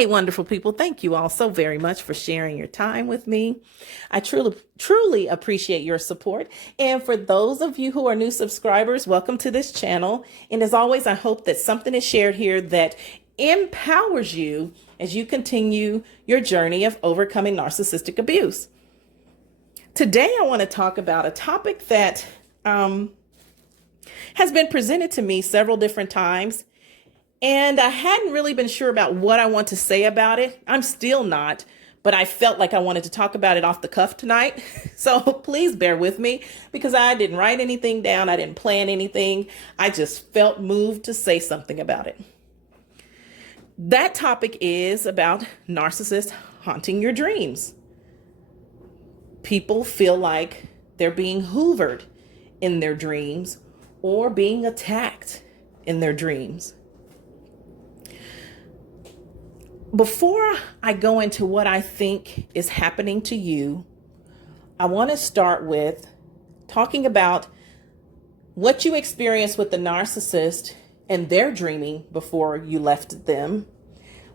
Hey, wonderful people. Thank you all so very much for sharing your time with me. I truly appreciate your support. And for those of you who are new subscribers, welcome to this channel. And as always, I hope that something is shared here that empowers you as you continue your journey of overcoming narcissistic abuse. Today, I want to talk about a topic that has been presented to me several different times. And I hadn't really been sure about what I want to say about it. I'm still not, but I felt like I wanted to talk about it off the cuff tonight. So please bear with me because I didn't write anything down. I didn't plan anything. I just felt moved to say something about it. That topic is about narcissists haunting your dreams. People feel like they're being hoovered in their dreams or being attacked in their dreams. Before I go into what I think is happening to you, I want to start with talking about what you experienced with the narcissist and their dreaming before you left them,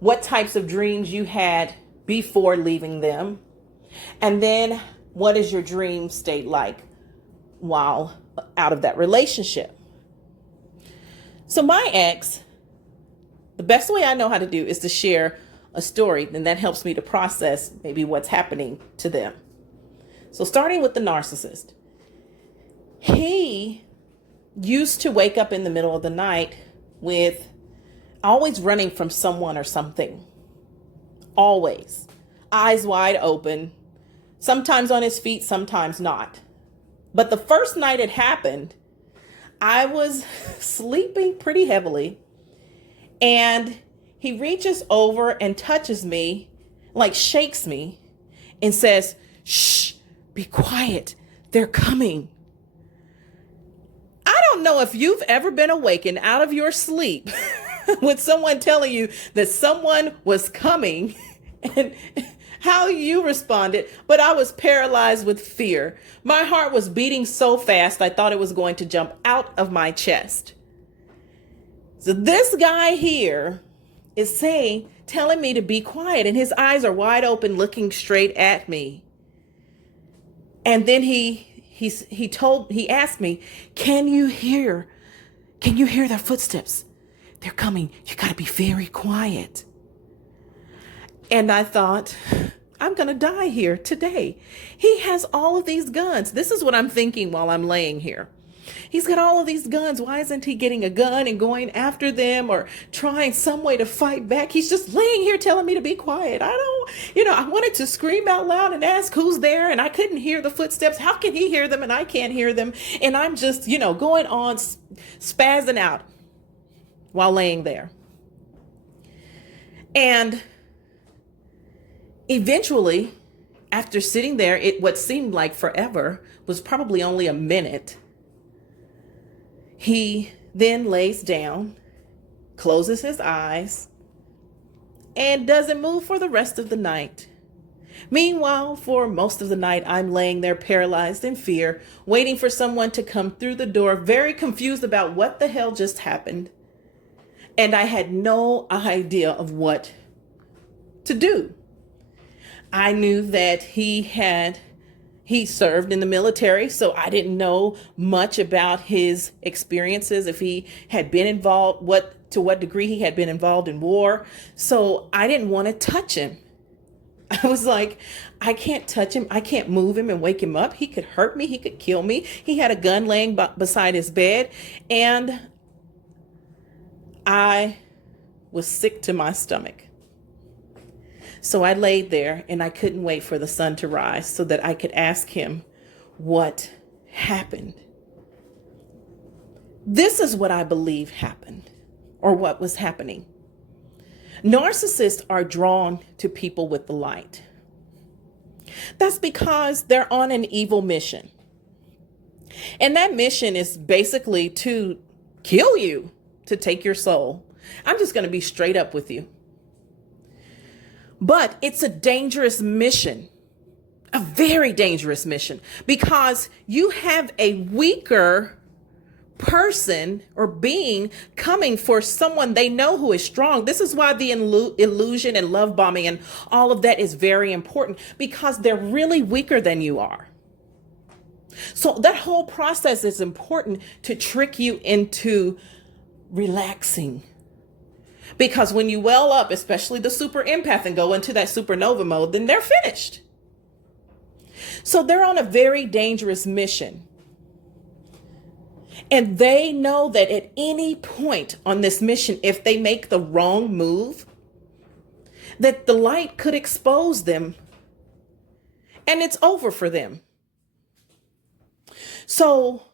what types of dreams you had before leaving them, and then what is your dream state like while out of that relationship. So my ex, the best way I know how to do is to share a story, and that helps me to process maybe what's happening to them. So starting with the narcissist, he used to wake up in the middle of the night with always running from someone or something. Always. Eyes wide open, sometimes on his feet, sometimes not. But the first night it happened, I was sleeping pretty heavily, and he reaches over and touches me, like shakes me, and says, "Shh, be quiet. They're coming." I don't know if you've ever been awakened out of your sleep with someone telling you that someone was coming and how you responded, but I was paralyzed with fear. My heart was beating so fast, I thought it was going to jump out of my chest. So this guy here is telling me to be quiet, and his eyes are wide open, looking straight at me. And then he asked me, can you hear their footsteps? They're coming. You got to be very quiet. And I thought, I'm going to die here today. He has all of these guns. This is what I'm thinking while I'm laying here. He's got all of these guns. Why isn't he getting a gun and going after them or trying some way to fight back? He's just laying here telling me to be quiet. I wanted to scream out loud and ask who's there, and I couldn't hear the footsteps. How can he hear them and I can't hear them? And I'm just, going on spazzing out while laying there. And eventually, after sitting there, what seemed like forever was probably only a minute. He then lays down, closes his eyes, and doesn't move for the rest of the night. Meanwhile, for most of the night, I'm laying there paralyzed in fear, waiting for someone to come through the door, very confused about what the hell just happened. And I had no idea of what to do. I knew that he served in the military, so I didn't know much about his experiences, if he had been involved, to what degree he had been involved in war. So I didn't want to touch him. I was like, I can't touch him. I can't move him and wake him up. He could hurt me. He could kill me. He had a gun laying beside his bed, and I was sick to my stomach. So I laid there, and I couldn't wait for the sun to rise so that I could ask him what happened. This is what I believe happened, or what was happening. Narcissists are drawn to people with the light. That's because they're on an evil mission. And that mission is basically to kill you, to take your soul. I'm just going to be straight up with you. But it's a dangerous mission, a very dangerous mission, because you have a weaker person or being coming for someone they know who is strong. This is why the illusion and love bombing and all of that is very important, because they're really weaker than you are. So that whole process is important to trick you into relaxing. Because when you well up, especially the super empath, and go into that supernova mode, then they're finished. So they're on a very dangerous mission. And they know that at any point on this mission, if they make the wrong move, that the light could expose them and it's over for them. So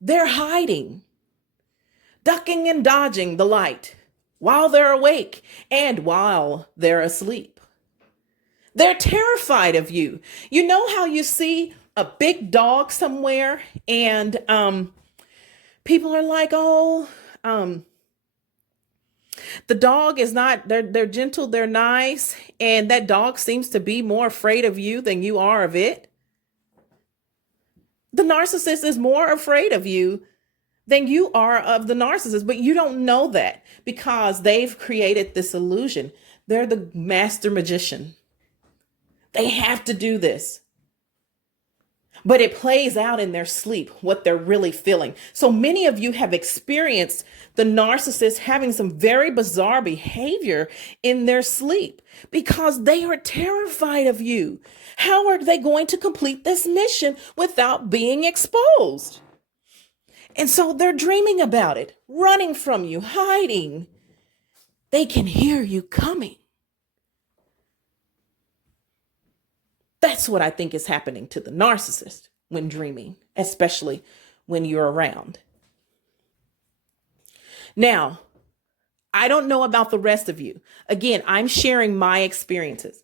they're hiding, ducking and dodging the light while they're awake and while they're asleep. They're terrified of you. You know how you see a big dog somewhere and people are like, oh, the dog is not, they're gentle, they're nice, and that dog seems to be more afraid of you than you are of it. The narcissist is more afraid of you than you are of the narcissist, but you don't know that because they've created this illusion. They're the master magician. They have to do this. But it plays out in their sleep, what they're really feeling. So many of you have experienced the narcissist having some very bizarre behavior in their sleep because they are terrified of you. How are they going to complete this mission without being exposed? And so they're dreaming about it, running from you, hiding. They can hear you coming. That's what I think is happening to the narcissist when dreaming, especially when you're around. Now, I don't know about the rest of you. Again, I'm sharing my experiences.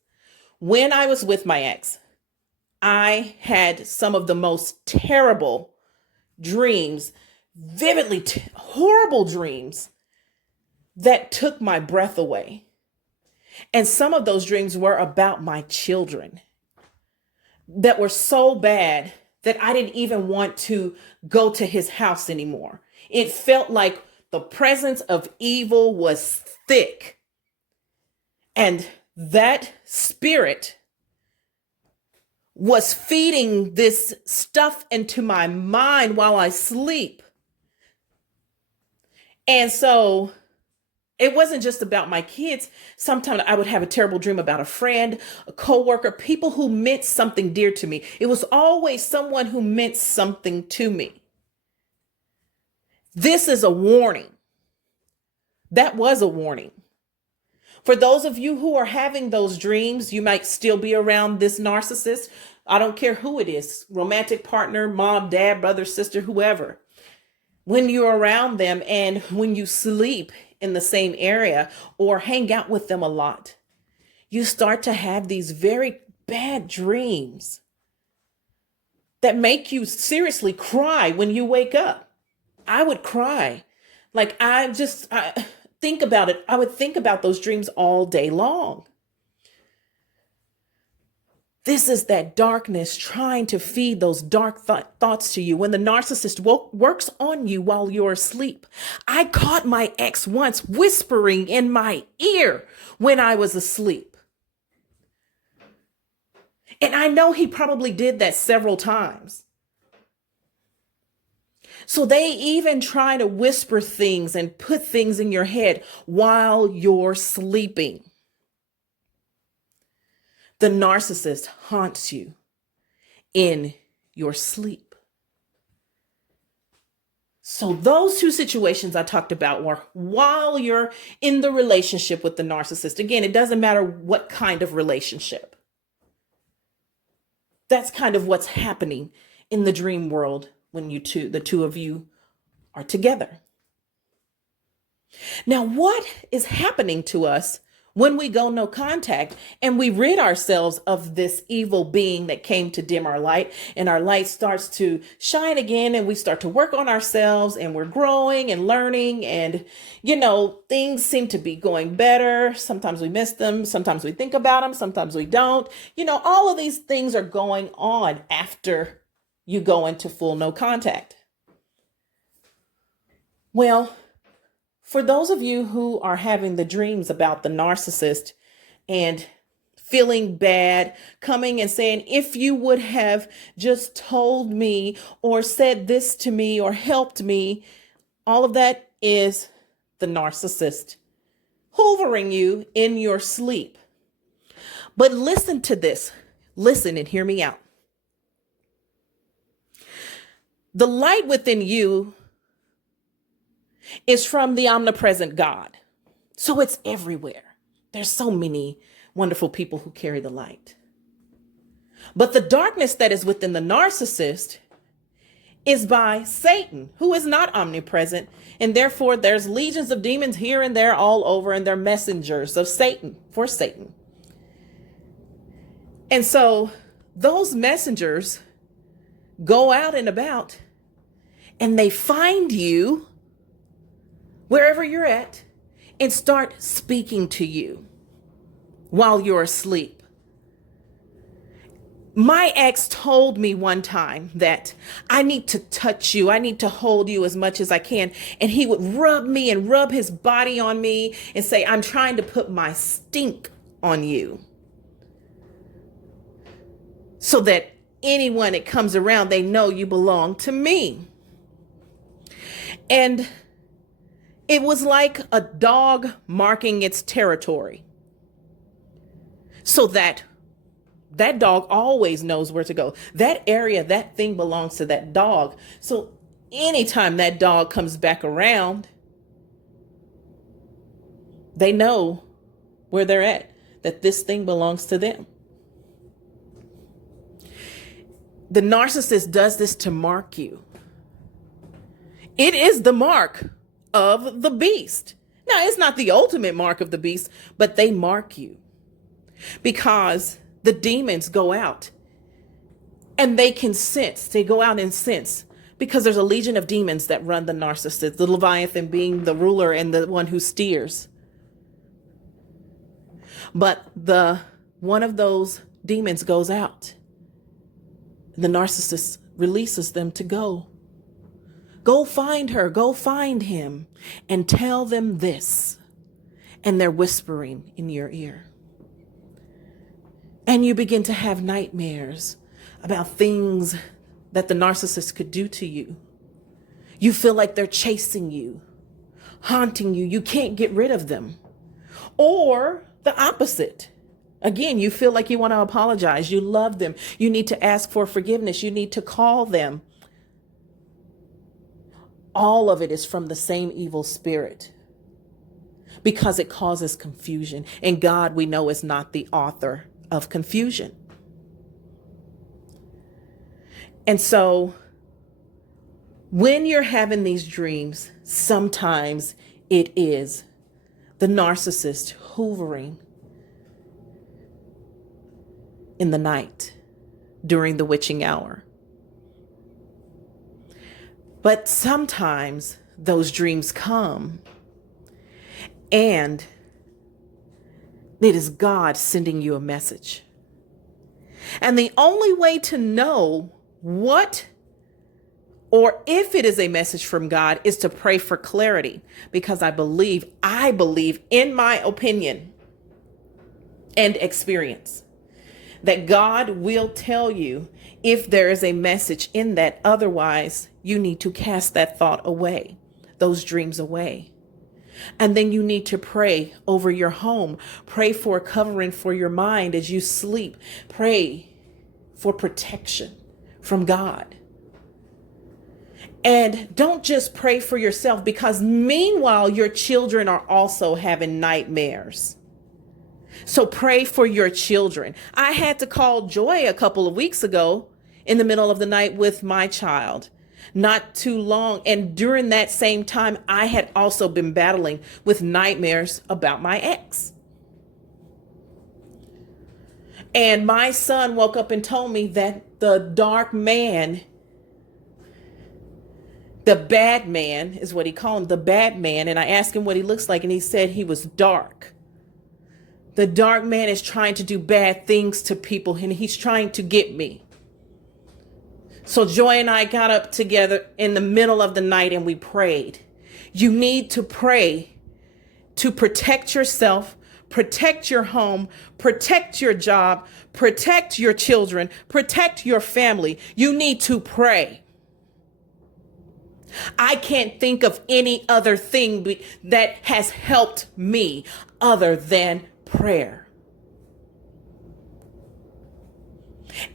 When I was with my ex, I had some of the most terrible dreams, vividly horrible dreams that took my breath away. And some of those dreams were about my children that were so bad that I didn't even want to go to his house anymore. It felt like the presence of evil was thick. And that spirit was feeding this stuff into my mind while I sleep. And so it wasn't just about my kids. Sometimes I would have a terrible dream about a friend, a coworker, people who meant something dear to me. It was always someone who meant something to me. This is a warning. That was a warning. For those of you who are having those dreams, you might still be around this narcissist. I don't care who it is, romantic partner, mom, dad, brother, sister, whoever. When you're around them and when you sleep in the same area or hang out with them a lot, you start to have these very bad dreams that make you seriously cry when you wake up. I would cry. Like I think about it. I would think about those dreams all day long. This is that darkness trying to feed those dark thoughts to you when the narcissist works on you while you're asleep. I caught my ex once whispering in my ear when I was asleep. And I know he probably did that several times. So they even try to whisper things and put things in your head while you're sleeping. The narcissist haunts you in your sleep. So those two situations I talked about were while you're in the relationship with the narcissist. Again, it doesn't matter what kind of relationship. That's kind of what's happening in the dream world when the two of you are together. Now, what is happening to us when we go no contact and we rid ourselves of this evil being that came to dim our light, and our light starts to shine again and we start to work on ourselves and we're growing and learning and, things seem to be going better. Sometimes we miss them. Sometimes we think about them. Sometimes we don't. All of these things are going on after you go into full no contact. Well, for those of you who are having the dreams about the narcissist and feeling bad, coming and saying, if you would have just told me or said this to me or helped me, all of that is the narcissist hoovering you in your sleep. But listen to this. Listen and hear me out. The light within you is from the omnipresent God. So it's everywhere. There's so many wonderful people who carry the light. But the darkness that is within the narcissist is by Satan, who is not omnipresent. And therefore, there's legions of demons here and there all over, and they're messengers of Satan for Satan. And so those messengers go out and about, and they find you wherever you're at and start speaking to you while you're asleep. My ex told me one time that I need to touch you. I need to hold you as much as I can. And he would rub me and rub his body on me and say, I'm trying to put my stink on you, so that anyone that comes around, they know you belong to me. And it was like a dog marking its territory, so that dog always knows where to go. That area, that thing belongs to that dog. So anytime that dog comes back around, they know where they're at, that this thing belongs to them. The narcissist does this to mark you. It is the mark of the beast. Now, it's not the ultimate mark of the beast, but they mark you because the demons go out and they can sense. They go out and sense because there's a legion of demons that run the narcissist, the Leviathan being the ruler and the one who steers. But one of those demons goes out. The narcissist releases them to go. Go find her, go find him, and tell them this. And they're whispering in your ear. And you begin to have nightmares about things that the narcissist could do to you. You feel like they're chasing you, haunting you. You can't get rid of them. Or the opposite. Again, you feel like you want to apologize. You love them. You need to ask for forgiveness. You need to call them. All of it is from the same evil spirit because it causes confusion. And God, we know, is not the author of confusion. And so when you're having these dreams, sometimes it is the narcissist hoovering in the night during the witching hour. But sometimes those dreams come and it is God sending you a message. And the only way to know what or if it is a message from God is to pray for clarity, because I believe in my opinion and experience that God will tell you if there is a message in that. Otherwise, you need to cast that thought away, those dreams away. And then you need to pray over your home. Pray for a covering for your mind as you sleep. Pray for protection from God. And don't just pray for yourself, because meanwhile, your children are also having nightmares. So pray for your children. I had to call Joy a couple of weeks ago in the middle of the night with my child. Not too long. And during that same time, I had also been battling with nightmares about my ex. And my son woke up and told me that the dark man, the bad man is what he called him, the bad man. And I asked him what he looks like, and he said he was dark. The dark man is trying to do bad things to people, and he's trying to get me. So Joy and I got up together in the middle of the night and we prayed. You need to pray to protect yourself, protect your home, protect your job, protect your children, protect your family. You need to pray. I can't think of any other thing that has helped me other than prayer.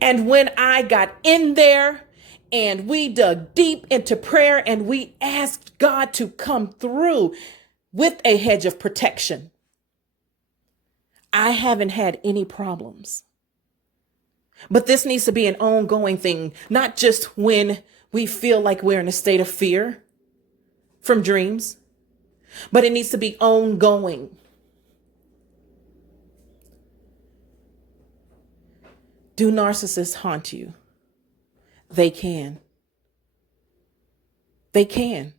And when I got in there and we dug deep into prayer and we asked God to come through with a hedge of protection, I haven't had any problems. But this needs to be an ongoing thing, not just when we feel like we're in a state of fear from dreams, but it needs to be ongoing. Do narcissists haunt you? They can. They can.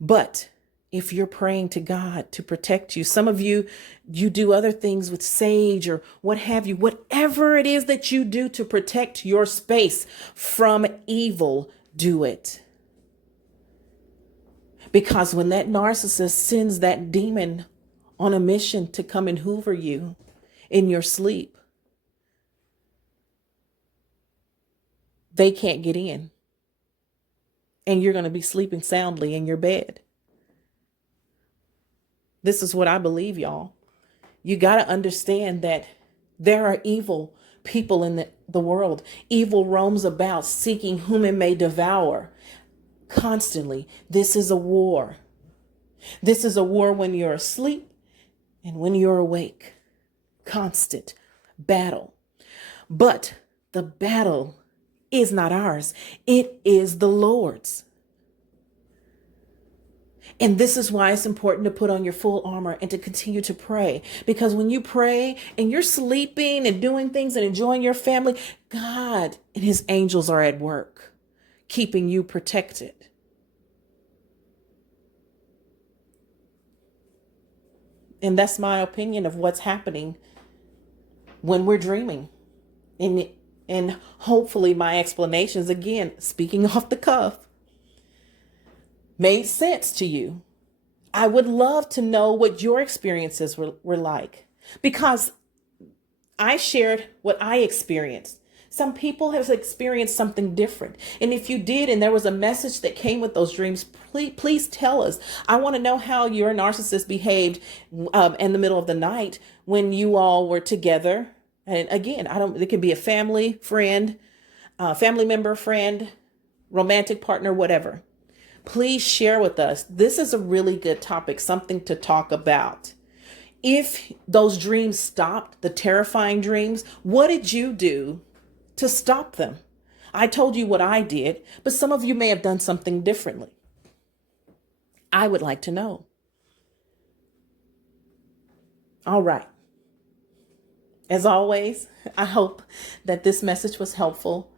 But if you're praying to God to protect you, some of you do other things with sage or what have you, whatever it is that you do to protect your space from evil, do it. Because when that narcissist sends that demon on a mission to come and hoover you in your sleep, they can't get in. And you're going to be sleeping soundly in your bed. This is what I believe, y'all. You got to understand that there are evil people in the world. Evil roams about seeking whom it may devour constantly. This is a war. This is a war when you're asleep and when you're awake. Constant battle. But the battle is not ours. It is the Lord's. And this is why it's important to put on your full armor and to continue to pray. Because when you pray and you're sleeping and doing things and enjoying your family, God and his angels are at work, keeping you protected. And that's my opinion of what's happening when we're dreaming. And hopefully my explanations, again, speaking off the cuff, made sense to you. I would love to know what your experiences were like, because I shared what I experienced. Some people have experienced something different. And if you did, and there was a message that came with those dreams, please tell us. I want to know how your narcissist behaved in the middle of the night when you all were together. And again, it could be a family, friend, family member, friend, romantic partner, whatever. Please share with us. This is a really good topic, something to talk about. If those dreams stopped, the terrifying dreams, what did you do to stop them? I told you what I did, but some of you may have done something differently. I would like to know. All right. As always, I hope that this message was helpful.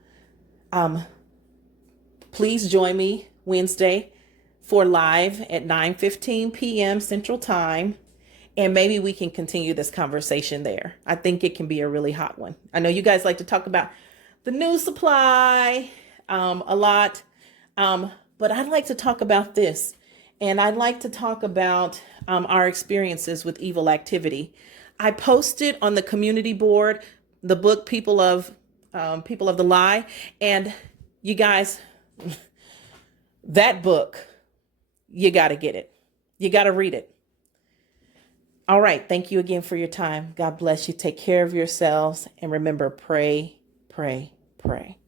Please join me Wednesday for live at 9:15 p.m. Central Time. And maybe we can continue this conversation there. I think it can be a really hot one. I know you guys like to talk about the news supply a lot, but I'd like to talk about this. And I'd like to talk about our experiences with evil activity. I posted on the community board the book People of the Lie. And you guys, that book, you got to get it. You got to read it. All right. Thank you again for your time. God bless you. Take care of yourselves. And remember, pray, pray, pray.